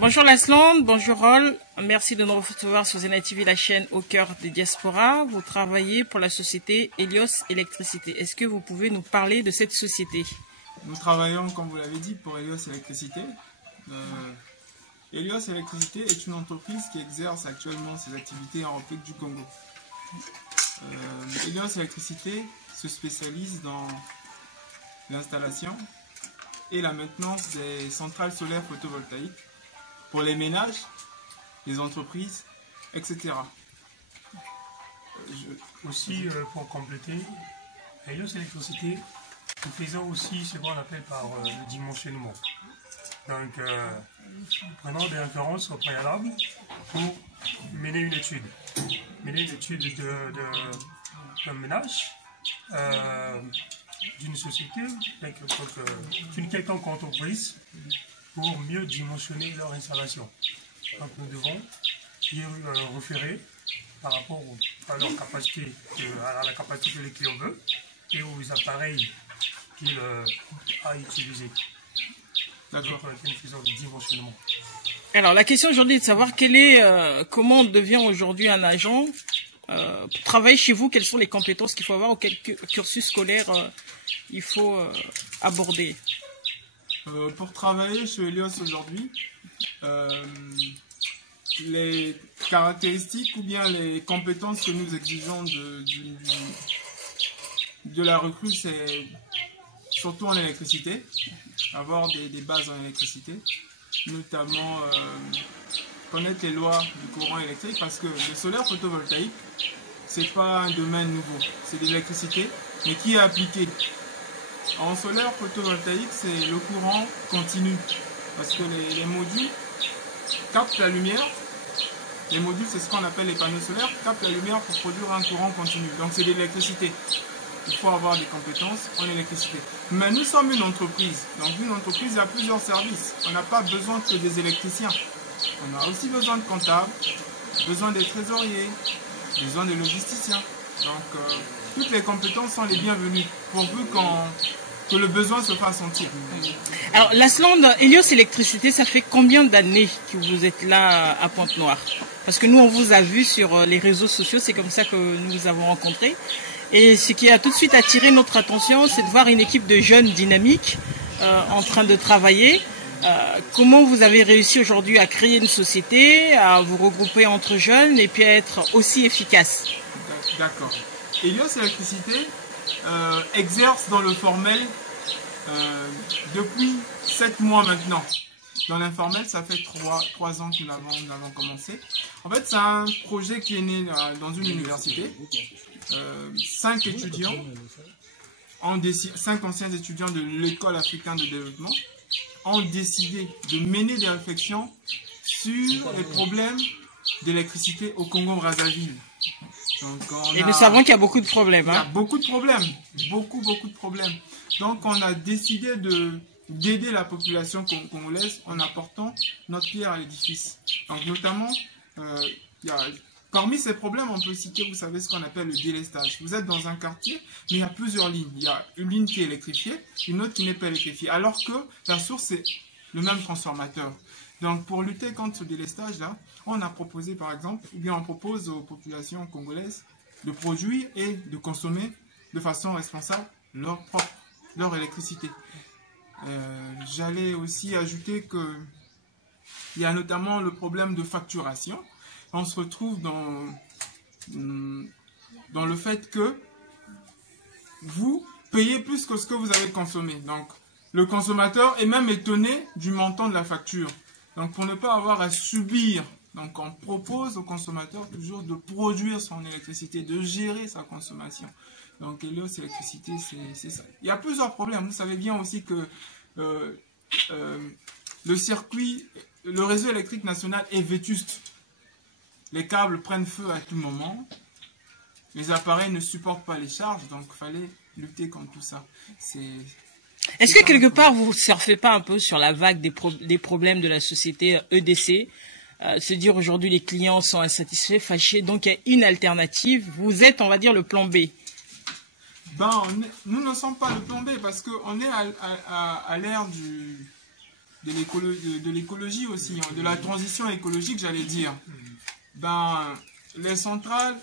Bonjour Lasland, bonjour Rol, merci de nous recevoir sur Zenith TV, la chaîne au cœur des diasporas. Vous travaillez pour la société Helios Électricité. Est-ce que vous pouvez nous parler de cette société? Nous travaillons, comme vous l'avez dit, pour Helios Électricité. Helios Électricité est une entreprise qui exerce actuellement ses activités en République du Congo. Helios Électricité se spécialise dans l'installation et la maintenance des centrales solaires photovoltaïques pour les ménages, les entreprises, etc. Aussi, pour compléter, Helios Électricité, nous faisons aussi ce qu'on appelle par le dimensionnement. Donc, prenons des références au préalable pour mener une étude. Mener une étude d'un ménage, d'une société, d'une quelconque entreprise, pour mieux dimensionner leur installation. Donc nous devons y référer par rapport à leur capacité, à la capacité que le client veut et aux appareils qu'il a utilisés. D'accord. Nous faisons du dimensionnement. Alors la question aujourd'hui est de savoir comment on devient aujourd'hui un agent pour travailler chez vous. Quelles sont les compétences qu'il faut avoir ou quel cursus scolaire il faut aborder? Pour travailler chez Helios aujourd'hui, les caractéristiques ou bien les compétences que nous exigeons de la recrue, c'est surtout en électricité, avoir des bases en électricité, notamment connaître les lois du courant électrique, parce que le solaire photovoltaïque, c'est pas un domaine nouveau, c'est de l'électricité, mais qui est appliqué. En solaire photovoltaïque, c'est le courant continu, parce que les modules captent la lumière. Les modules, c'est ce qu'on appelle les panneaux solaires, captent la lumière pour produire un courant continu. Donc c'est de l'électricité. Il faut avoir des compétences en électricité. Mais nous sommes une entreprise. Donc une entreprise, il y a plusieurs services. On n'a pas besoin que des électriciens. On a aussi besoin de comptables, besoin des trésoriers, besoin des logisticiens. Donc toutes les compétences sont les bienvenues, pourvu que le besoin se fasse sentir. Alors, Lasland, Helios Électricité, ça fait combien d'années que vous êtes là à Pointe-Noire? Parce que nous, on vous a vu sur les réseaux sociaux, c'est comme ça que nous vous avons rencontrés. Et ce qui a tout de suite attiré notre attention, c'est de voir une équipe de jeunes dynamiques en train de travailler. Comment vous avez réussi aujourd'hui à créer une société, à vous regrouper entre jeunes et puis à être aussi efficace? D'accord. Helios Électricité exerce dans le formel depuis 7 mois maintenant. Dans l'informel, ça fait 3 ans que nous avons commencé. En fait, c'est un projet qui est né dans une université. 5 étudiants, 5 anciens étudiants de l'école africaine de développement ont décidé de mener des réflexions sur les problèmes d'électricité au Congo-Brazzaville. Et nous savons qu'il y a beaucoup de problèmes. Il y a beaucoup de problèmes, beaucoup de problèmes. Donc on a décidé d'aider la population congolaise en apportant notre pierre à l'édifice. Donc notamment, parmi ces problèmes, on peut citer, vous savez, ce qu'on appelle le délestage. Vous êtes dans un quartier, mais il y a plusieurs lignes. Il y a une ligne qui est électrifiée, une autre qui n'est pas électrifiée, alors que la source est le même transformateur. Donc pour lutter contre ce délestage-là, on a proposé par exemple, ou bien on propose aux populations congolaises de produire et de consommer de façon responsable leur électricité. J'allais aussi ajouter qu'il y a notamment le problème de facturation. On se retrouve dans le fait que vous payez plus que ce que vous avez consommé. Donc le consommateur est même étonné du montant de la facture. Donc pour ne pas avoir à subir, donc on propose au consommateur toujours de produire son électricité, de gérer sa consommation. Donc Helios Électricité, c'est ça. Il y a plusieurs problèmes. Vous savez bien aussi que le circuit, le réseau électrique national est vétuste. Les câbles prennent feu à tout moment. Les appareils ne supportent pas les charges, donc il fallait lutter contre tout ça. Est-ce que quelque part vous ne surfez pas un peu sur la vague des problèmes de la société EDC, se dire aujourd'hui les clients sont insatisfaits, fâchés, donc il y a une alternative. Vous êtes, on va dire, le plan B. Ben, nous ne sommes pas le plan B parce qu'on est à l'ère de l'écologie aussi, hein, de la transition écologique, j'allais dire. Ben, les centrales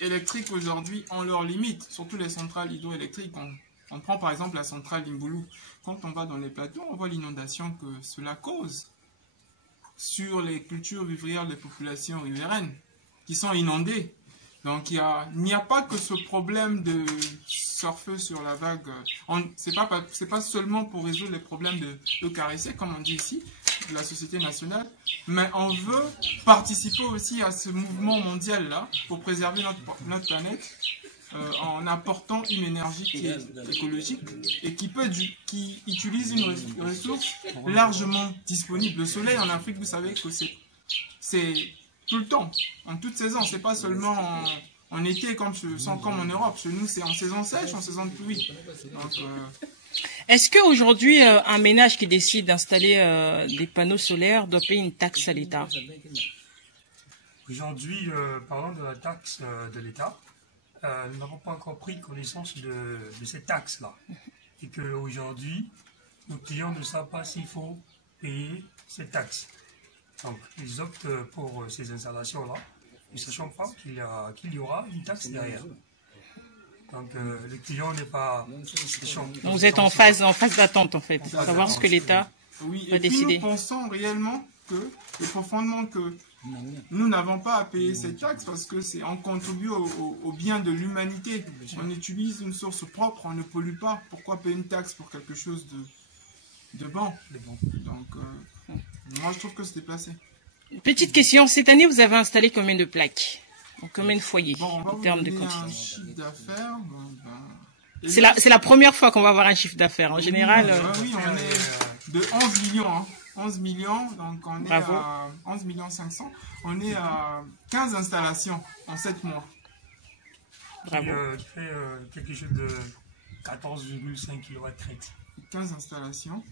électriques aujourd'hui ont leurs limites, surtout les centrales hydroélectriques. On prend par exemple la centrale Limbulu. Quand on va dans les plateaux, on voit l'inondation que cela cause sur les cultures vivrières des populations riveraines qui sont inondées. Donc il n'y a pas que ce problème de surfer sur la vague. C'est pas seulement pour résoudre les problèmes de caresser, comme on dit ici, de la société nationale, mais on veut participer aussi à ce mouvement mondial-là pour préserver notre planète en apportant une énergie qui est écologique et qui utilise une ressource largement disponible. Le soleil en Afrique, vous savez que c'est tout le temps, en toute saison, c'est pas seulement en été comme en Europe. Chez nous, c'est en saison sèche, en saison de pluie. Est-ce qu'aujourd'hui, un ménage qui décide d'installer des panneaux solaires doit payer une taxe à l'État? Aujourd'hui, parlant de la taxe de l'État, nous n'avons pas encore pris connaissance de cette taxe-là. Et qu'aujourd'hui, nos clients ne savent pas s'il faut payer cette taxe. Donc, ils optent pour ces installations-là, ne sachant pas qu'il y aura une taxe derrière. Donc, le client n'est pas... Vous êtes en phase d'attente, en fait, pour savoir ce que l'État va décider. Nous pensons réellement et profondément que nous n'avons pas à payer cette taxe parce que on contribue au bien de l'humanité. On utilise une source propre, on ne pollue pas. Pourquoi payer une taxe pour quelque chose de bon? Donc, moi, je trouve que c'est déplacé. Petite question, cette année, vous avez installé combien de plaques? Donc, combien de foyers en termes de quantité? Un chiffre d'affaires. C'est la première fois qu'on va avoir un chiffre d'affaires. En général... Oui, on est de 11 millions. Hein. 11 millions, donc on est à 11 millions 500. On est à 15 installations en 7 mois. Bravo. Qui fait quelque chose de 14,5 kW crête. 15 installations.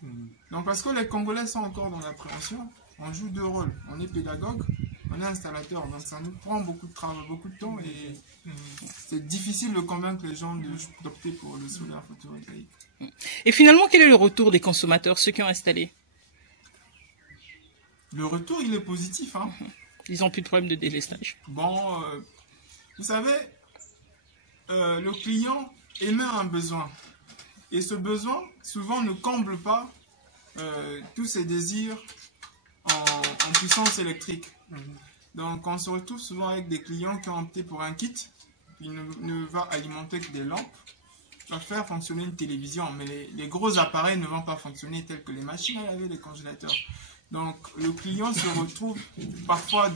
Donc parce que les Congolais sont encore dans l'appréhension, on joue deux rôles. On est pédagogue, on est installateur. Donc ça nous prend beaucoup de travail, beaucoup de temps et c'est difficile de convaincre les gens d'opter pour le solaire photovoltaïque. Et finalement, quel est le retour des consommateurs, ceux qui ont installé? Le retour, il est positif. Hein. Ils n'ont plus de problème de délestage. Bon, vous savez, le client émet un besoin. Et ce besoin, souvent, ne comble pas tous ses désirs en puissance électrique. Donc, on se retrouve souvent avec des clients qui ont opté pour un kit. Il ne va alimenter que des lampes. Va faire fonctionner une télévision. Mais les gros appareils ne vont pas fonctionner tels que les machines à laver, les congélateurs. Donc, le client se retrouve parfois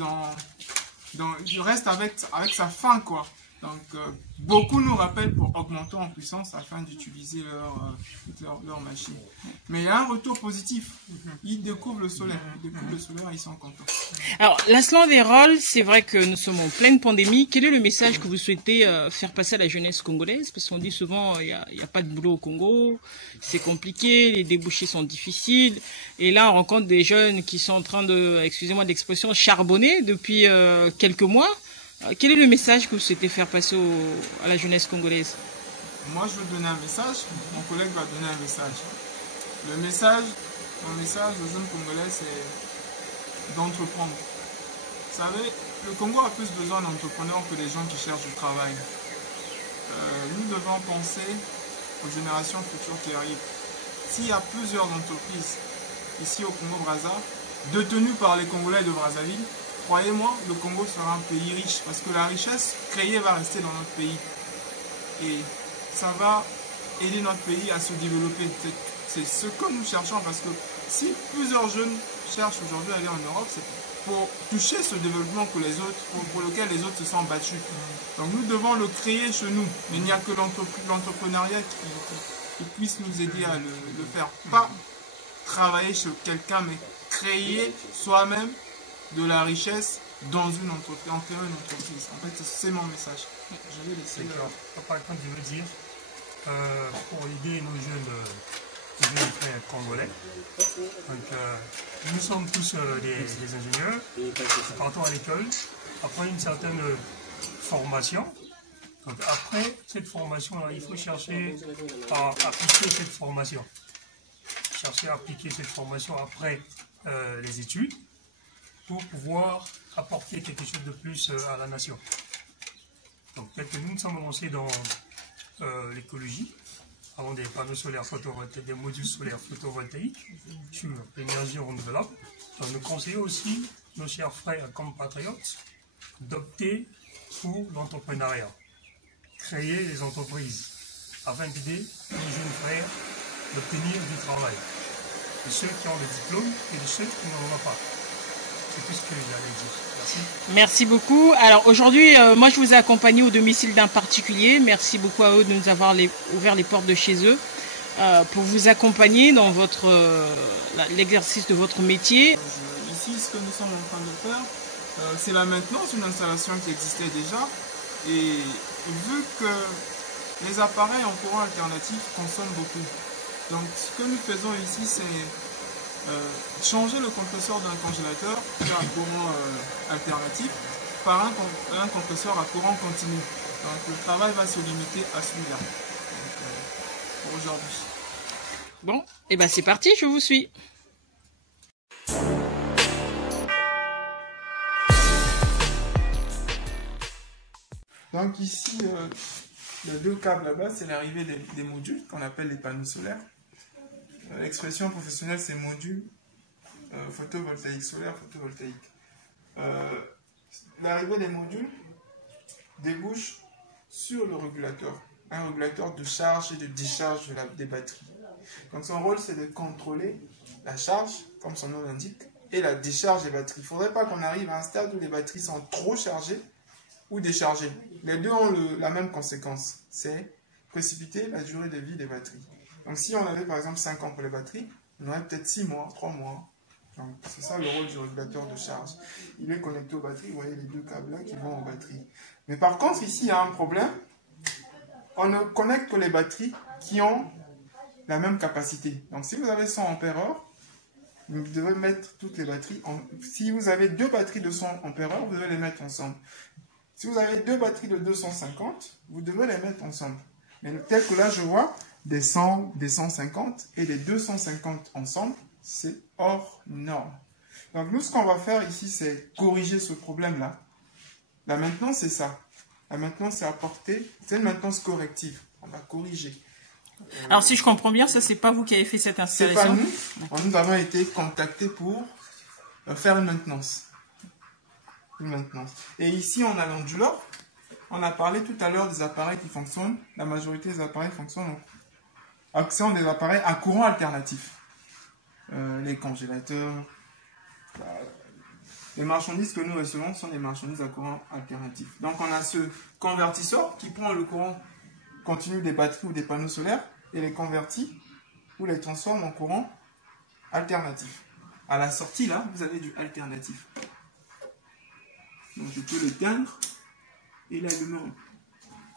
il reste avec sa faim, quoi. Donc, beaucoup nous rappellent pour augmenter en puissance afin d'utiliser leur machine. Mais il y a un retour positif. Ils découvrent le solaire. Ils sont contents. Alors, l'Aslan des rôles, c'est vrai que nous sommes en pleine pandémie. Quel est le message que vous souhaitez faire passer à la jeunesse congolaise? Parce qu'on dit souvent, il n'y a pas de boulot au Congo, c'est compliqué, les débouchés sont difficiles. Et là, on rencontre des jeunes qui sont en train de, excusez-moi d'expression, charbonner depuis quelques mois. Quel est le message que vous souhaitez faire passer à la jeunesse congolaise? Moi, je veux donner un message. Mon collègue va donner un message. Mon message aux jeunes congolais, c'est d'entreprendre. Vous savez, le Congo a plus besoin d'entrepreneurs que des gens qui cherchent du travail. Nous devons penser aux générations futures qui arrivent. S'il y a plusieurs entreprises ici au Congo-Brazza, détenues par les Congolais de Brazzaville, croyez-moi, le Congo sera un pays riche parce que la richesse créée va rester dans notre pays. Et ça va aider notre pays à se développer. C'est ce que nous cherchons parce que si plusieurs jeunes cherchent aujourd'hui à aller en Europe, c'est pour toucher ce développement que les autres, pour lequel les autres se sont battus. Donc nous devons le créer chez nous. Mais il n'y a que l'entrepreneuriat qui puisse nous aider à le faire. Pas travailler chez quelqu'un, mais créer soi-même de la richesse dans une entreprise, en créant une entreprise. En fait, c'est mon message. Je vais laisser. Par contre, je veux dire, pour aider nos jeunes frères congolais, donc, nous sommes tous des ingénieurs, nous partons à l'école, après une certaine formation. Donc après cette formation-là, il faut chercher à appliquer cette formation. Chercher à appliquer cette formation après les études pour pouvoir apporter quelque chose de plus à la nation. Donc, tel que nous sommes lancés dans l'écologie, avons des panneaux solaires photovoltaïques, des modules solaires photovoltaïques sur l'énergie renouvelable. Donc, nous conseillons aussi nos chers frères compatriotes d'opter pour l'entrepreneuriat, créer des entreprises afin d'aider nos jeunes frères d'obtenir du travail, de ceux qui ont le diplôme et de ceux qui n'en ont pas. C'est tout ce que j'allais dire. Merci. Merci beaucoup. Alors aujourd'hui, moi je vous ai accompagné au domicile d'un particulier. Merci beaucoup à eux de nous avoir ouvert les portes de chez eux pour vous accompagner dans l'exercice de votre métier. Ici, ce que nous sommes en train de faire, c'est la maintenance d'une installation qui existait déjà. Et vu que les appareils en courant alternatif consomment beaucoup, donc ce que nous faisons ici, c'est changer le compresseur d'un congélateur qui est à courant alternatif par un compresseur à courant continu. Donc le travail va se limiter à celui-là pour aujourd'hui. Bon, et ben c'est parti, je vous suis. Donc ici, les deux câbles là-bas, c'est l'arrivée des modules qu'on appelle les panneaux solaires. L'expression professionnelle, c'est module photovoltaïque, solaire photovoltaïque. L'arrivée des modules débouche sur le régulateur, un régulateur de charge et de décharge des batteries. Donc son rôle, c'est de contrôler la charge, comme son nom l'indique, et la décharge des batteries. Il ne faudrait pas qu'on arrive à un stade où les batteries sont trop chargées ou déchargées. Les deux ont la même conséquence, c'est précipiter la durée de vie des batteries. Donc si on avait par exemple 5 ans pour les batteries, on aurait peut-être 6 mois, 3 mois. C'est ça le rôle du régulateur de charge. Il est connecté aux batteries, vous voyez les deux câbles là qui vont aux batteries. Mais par contre ici il y a un problème, on ne connecte que les batteries qui ont la même capacité. Donc si vous avez 100 ampères-heure, vous devez mettre toutes les batteries. Si vous avez deux batteries de 100 ampères-heure, vous devez les mettre ensemble. Si vous avez deux batteries de 250, vous devez les mettre ensemble. Mais tel que là je vois, des 100, des 150 et des 250 ensemble, c'est hors norme. Donc nous, ce qu'on va faire ici, c'est corriger ce problème-là. La maintenance, c'est ça. La maintenance, c'est apporter, c'est une maintenance corrective. On va corriger. Alors si je comprends bien, ça c'est pas vous qui avez fait cette installation. C'est pas nous. Nous avons été contactés pour faire une maintenance. Et ici, on a l'onduleur. On a parlé tout à l'heure des appareils qui fonctionnent. La majorité des appareils fonctionnent sont des appareils à courant alternatif. Les congélateurs, les marchandises que nous recevons sont des marchandises à courant alternatif. Donc on a ce convertisseur qui prend le courant continu des batteries ou des panneaux solaires et les convertit ou les transforme en courant alternatif. À la sortie là, vous avez du alternatif. Donc je peux l'éteindre et l'allumer.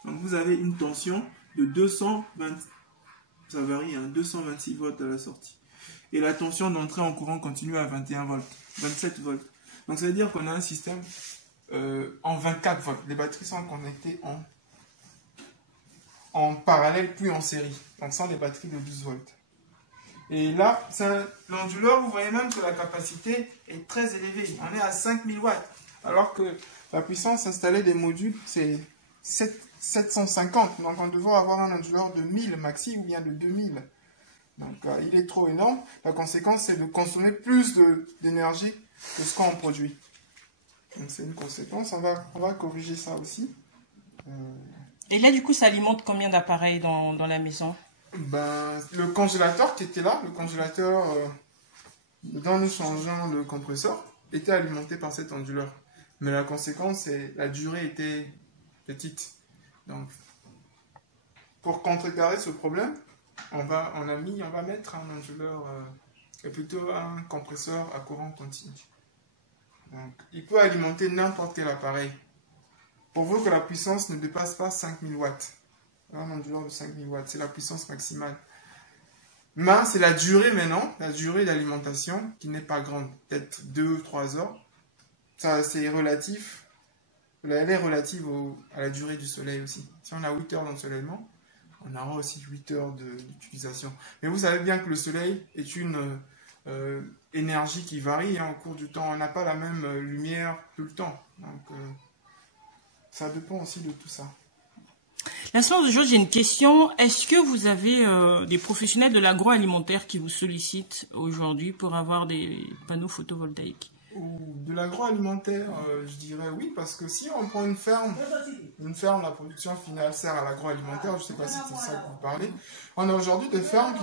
Donc vous avez une tension de 220, ça varie, 226 volts à la sortie. Et la tension d'entrée en courant continue à 21 volts, 27 volts. Donc ça veut dire qu'on a un système en 24 volts. Les batteries sont connectées en parallèle puis en série. Donc ce sont des batteries de 12 volts. Et là, l'onduleur, vous voyez même que la capacité est très élevée. On est à 5000 watts. Alors que la puissance installée des modules, c'est 750. Donc on devrait avoir un onduleur de 1000 maxi ou bien de 2000. Donc il est trop énorme. La conséquence, c'est de consommer plus d'énergie que ce qu'on produit. Donc c'est une conséquence. On va corriger ça aussi. Et là, du coup, ça alimente combien d'appareils dans la maison? Le congélateur qui était là, le congélateur dont nous changeons le compresseur était alimenté par cet onduleur. Mais la conséquence, c'est la durée était petite. Donc, pour contrecarrer ce problème, on va mettre un onduleur, plutôt un compresseur à courant continu. Donc, il peut alimenter n'importe quel appareil, pourvu que la puissance ne dépasse pas 5000 watts. Un onduleur de 5000 watts, c'est la puissance maximale. Mais c'est la durée maintenant, la durée d'alimentation qui n'est pas grande, peut-être 2 ou 3 heures. Ça, c'est relatif. Elle est relative à la durée du soleil aussi. Si on a 8 heures d'ensoleillement, on aura aussi 8 heures d'utilisation. Mais vous savez bien que le soleil est une énergie qui varie au cours du temps. On n'a pas la même lumière tout le temps. Donc, ça dépend aussi de tout ça. La séance de jour, j'ai une question. Est-ce que vous avez des professionnels de l'agroalimentaire qui vous sollicitent aujourd'hui pour avoir des panneaux photovoltaïques? De l'agroalimentaire, je dirais oui, parce que si on prend une ferme, la production finale sert à l'agroalimentaire, je ne sais pas si c'est ça que vous parlez. On a aujourd'hui des fermes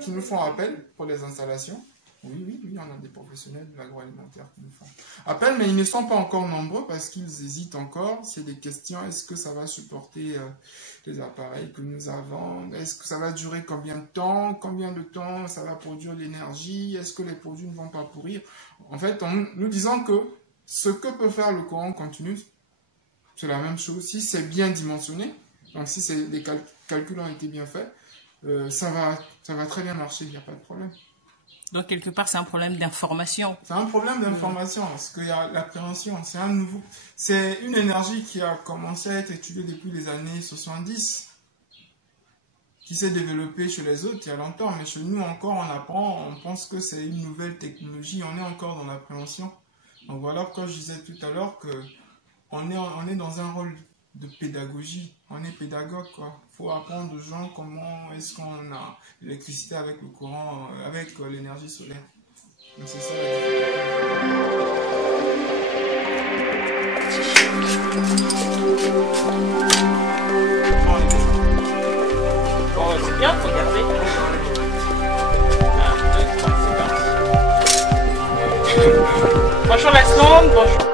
qui nous font appel pour les installations. Oui, on a des professionnels de l'agroalimentaire qui nous font appel, mais ils ne sont pas encore nombreux parce qu'ils hésitent encore. C'est des questions, est-ce que ça va supporter les appareils que nous avons? Est-ce que ça va durer combien de temps? Combien de temps ça va produire l'énergie? Est-ce que les produits ne vont pas pourrir? En fait, nous disons que ce que peut faire le courant continu, c'est la même chose. Si c'est bien dimensionné, donc si les calculs ont été bien faits, ça va très bien marcher, il n'y a pas de problème. Donc, quelque part, c'est un problème d'information. C'est un problème d'information, parce qu'il y a l'appréhension. C'est une énergie qui a commencé à être étudiée depuis les années 70, qui s'est développée chez les autres il y a longtemps, mais chez nous encore, on apprend, on pense que c'est une nouvelle technologie, on est encore dans l'appréhension. Donc voilà pourquoi je disais tout à l'heure que on est dans un rôle de pédagogie, on est pédagogue, quoi. Faut apprendre aux gens comment est-ce qu'on a l'électricité avec le courant, avec l'énergie solaire. Donc c'est ça Bon, c'est bien, faut garder. Bonjour la sonde, bonjour.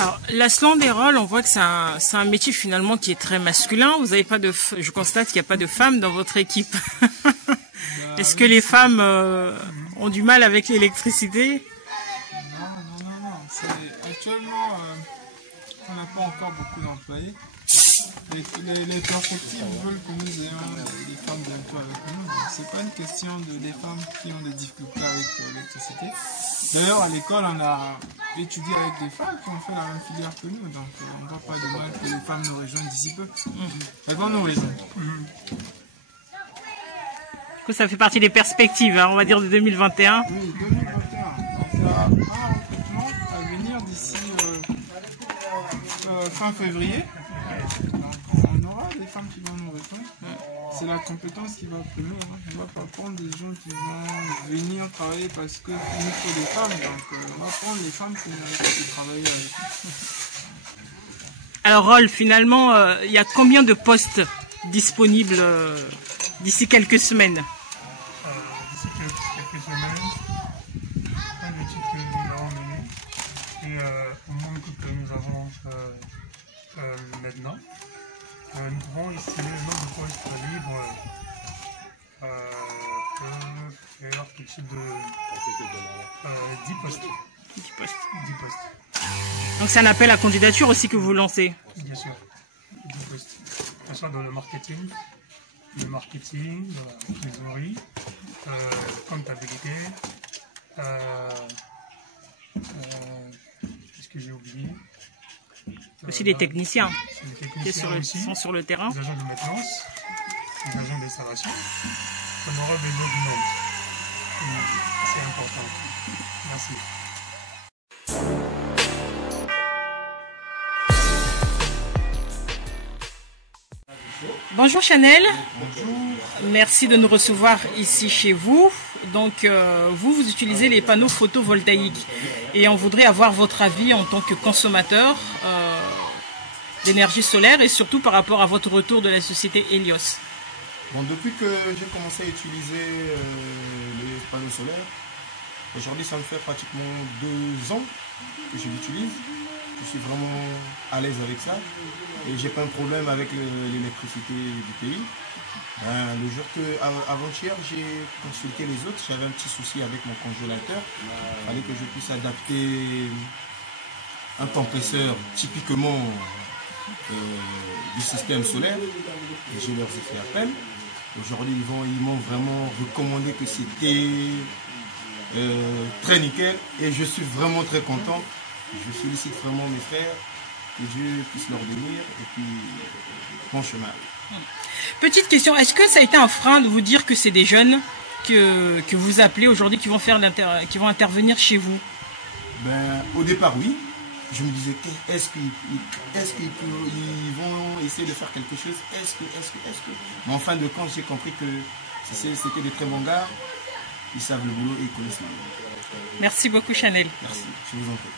Alors, l'aslan des rôles, on voit que c'est un métier finalement qui est très masculin. Vous avez pas je constate qu'il n'y a pas de femmes dans votre équipe. Est-ce que les femmes ont du mal avec l'électricité? Non. Actuellement, on n'a pas encore beaucoup d'employés. Les perspectives veulent que nous ayons des femmes bientôt avec nous. C'est pas une question des femmes qui ont des difficultés avec l'électricité. D'ailleurs, à l'école, on a étudié avec des femmes qui ont fait la même filière que nous. Donc, on ne voit pas de mal que les femmes nous rejoignent d'ici peu. Elles vont nous rejoindre. Ça fait partie des perspectives, hein, on va dire, de 2021. Oui, 2021. Donc, il y a un recrutement à venir d'ici fin février. On aura des femmes qui vont nous rejoindre. C'est la compétence qui va primer. Hein. On ne va pas prendre des gens qui vont venir travailler parce qu'il nous faut des femmes. Donc on va prendre les femmes qui méritent de travailler avec nous. Alors Rolf, finalement, il y a combien de postes disponibles d'ici quelques semaines? D'ici quelques semaines, un étude que nous avons mené et au manque que nous avons maintenant, nous pouvons estimer le nombre de postes libres faire tout type de 10 postes. 10 postes. 10 postes. Donc c'est un appel à candidature aussi que vous lancez. Bien sûr. 10 postes. Que ce soit dans le marketing, dans la trésorerie, comptabilité, qu'est-ce que j'ai oublié? Aussi des techniciens qui aussi, sont sur le terrain. des agents de maintenance, des agents d'installation. On aura besoin du nombre. C'est important. Merci. Bonjour Chanel. Bonjour. Merci de nous recevoir ici chez vous. Donc vous utilisez les panneaux photovoltaïques et on voudrait avoir votre avis en tant que consommateur d'énergie solaire et surtout par rapport à votre retour de la société Helios. Bon, depuis que j'ai commencé à utiliser les panneaux solaires, aujourd'hui ça me fait pratiquement 2 ans que je l'utilise. Je suis vraiment à l'aise avec ça et j'ai pas un problème avec l'électricité du pays. Le jour avant-hier, j'ai consulté les autres, j'avais un petit souci avec mon congélateur. Il fallait que je puisse adapter un compresseur typiquement du système solaire et je leur ai fait appel. Aujourd'hui, ils m'ont vraiment recommandé que c'était très nickel et je suis vraiment très content. Je félicite vraiment mes frères, que Dieu puisse leur bénir et puis bon chemin. Petite question, est-ce que ça a été un frein de vous dire que c'est des jeunes que vous appelez aujourd'hui qui vont intervenir chez vous? Au départ, oui. Je me disais, est-ce qu'ils vont essayer de faire quelque chose? Est-ce que... Mais en fin de compte, j'ai compris que c'était de très bons gars. Ils savent le boulot et ils connaissent le boulot. Merci beaucoup Chanel. Merci, je vous en prie.